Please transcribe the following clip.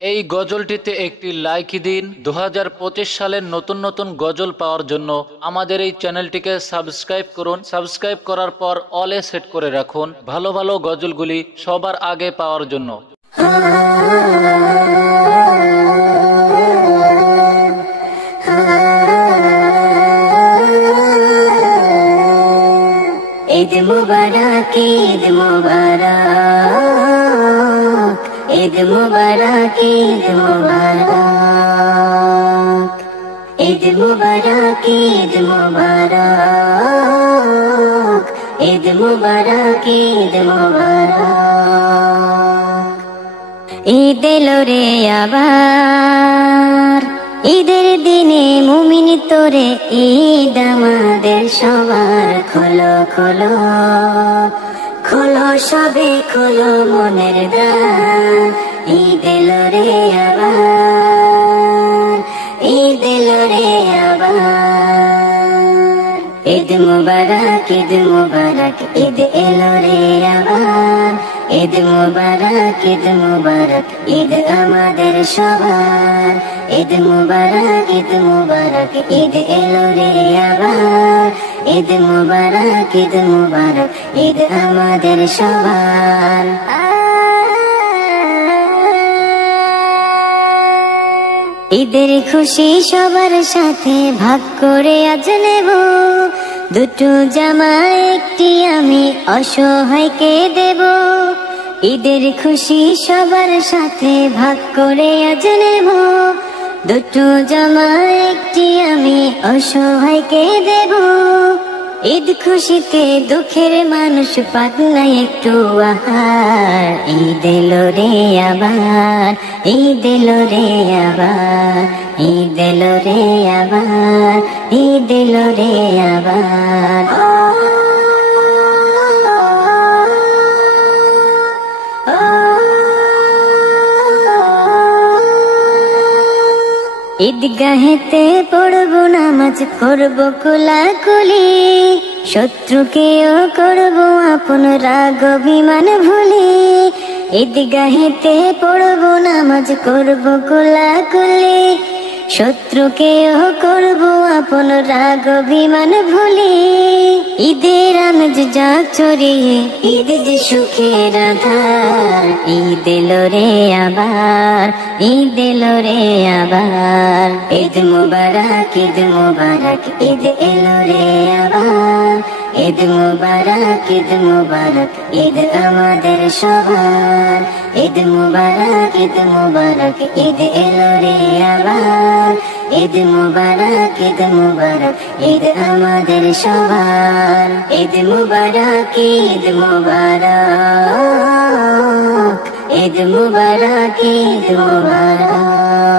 এই গজলটিতে একটি লাইক দিন। 2025 সালের নতুন নতুন গজল পাওয়ার জন্য আমাদের এই চ্যানেলটিকে সাবস্ক্রাইব করুন। সাবস্ক্রাইব করার পর অলে সেট করে রাখুন ভালো ভালো গজলগুলি সবার আগে পাওয়ার জন্য। ঈদ মুবারক, ঈদ মুবারক, ঈদ মুবারক, ঈদ মুবারক, ঈদ মুবারক, ঈদ মুবারক, ঈদ মুবারক, ঈদ মুবারক। ঈদ এলো রে আবার, ঈদের দিনে মুমিন তোরে ঈদ আমাদের সবার। খোলো খোলো খোলো সবে খোলো মনের দ্বার, ঈদ এলো রে আবার, ঈদ এলো রে আবার। ঈদ মুবারক, ঈদ মুবারক, ঈদ এলো রে আবার, ঈদ মুবারক, ঈদ মুবারক, ঈদ আমাদের সবার। ঈদ মুবারক, ঈদ মুবারক, ঈদ এলো রে আবার, ঈদ মুবারক, ঈদ মুবারক, ঈদ আমাদের সবার। ঈদের খুশি সবার সাথে ভাগ করে আজ নেব, দুটো জামা একটি আমি অসহায়কে দেব। ঈদের খুশি সবার সাথে ভাগ করে আজ নেব, দুটো জামা একটি আমি অসহায়কে দেব। ঈদ খুশিতে দুঃখের মানুষ পাক না একটু আহার। ঈদ এলো রে আবার, ঈদ এলো রে আবার, ঈদ এলো রে আবার, ঈদ এলো রে আবার। ঈদগাহেতে পড়বো নামাজ, করবো কোলাকুলি, শত্রুকেও করবো আপন, রাগ অভিমান ভুলি। ঈদগাহেতে পড়বো নামাজ, করবো কোলাকুলি, শত্রুকেও করবো আপন, রাগ অভিমান ভুলি। ঈদের আমেজ যাক ছড়িয়ে, ঈদ যে সুখের আধার। ঈদ এলো রে আবার, ঈদ এলো রে আবার, ঈদ মুবারক, ঈদ মুবারক, ঈদ এলো রে আবার। ঈদ মুবারক, ঈদ মুবারক, ঈদ আমাদের সবার। ঈদ মুবারক, ঈদ মুবারক, ঈদ এলো রে আবার, ঈদ মুবারক, ঈদ মুবারক, ঈদ আমাদের সবার। ঈদ মুবারক, ঈদ মুবারক, ঈদ মুবারক, ঈদ মুবারক।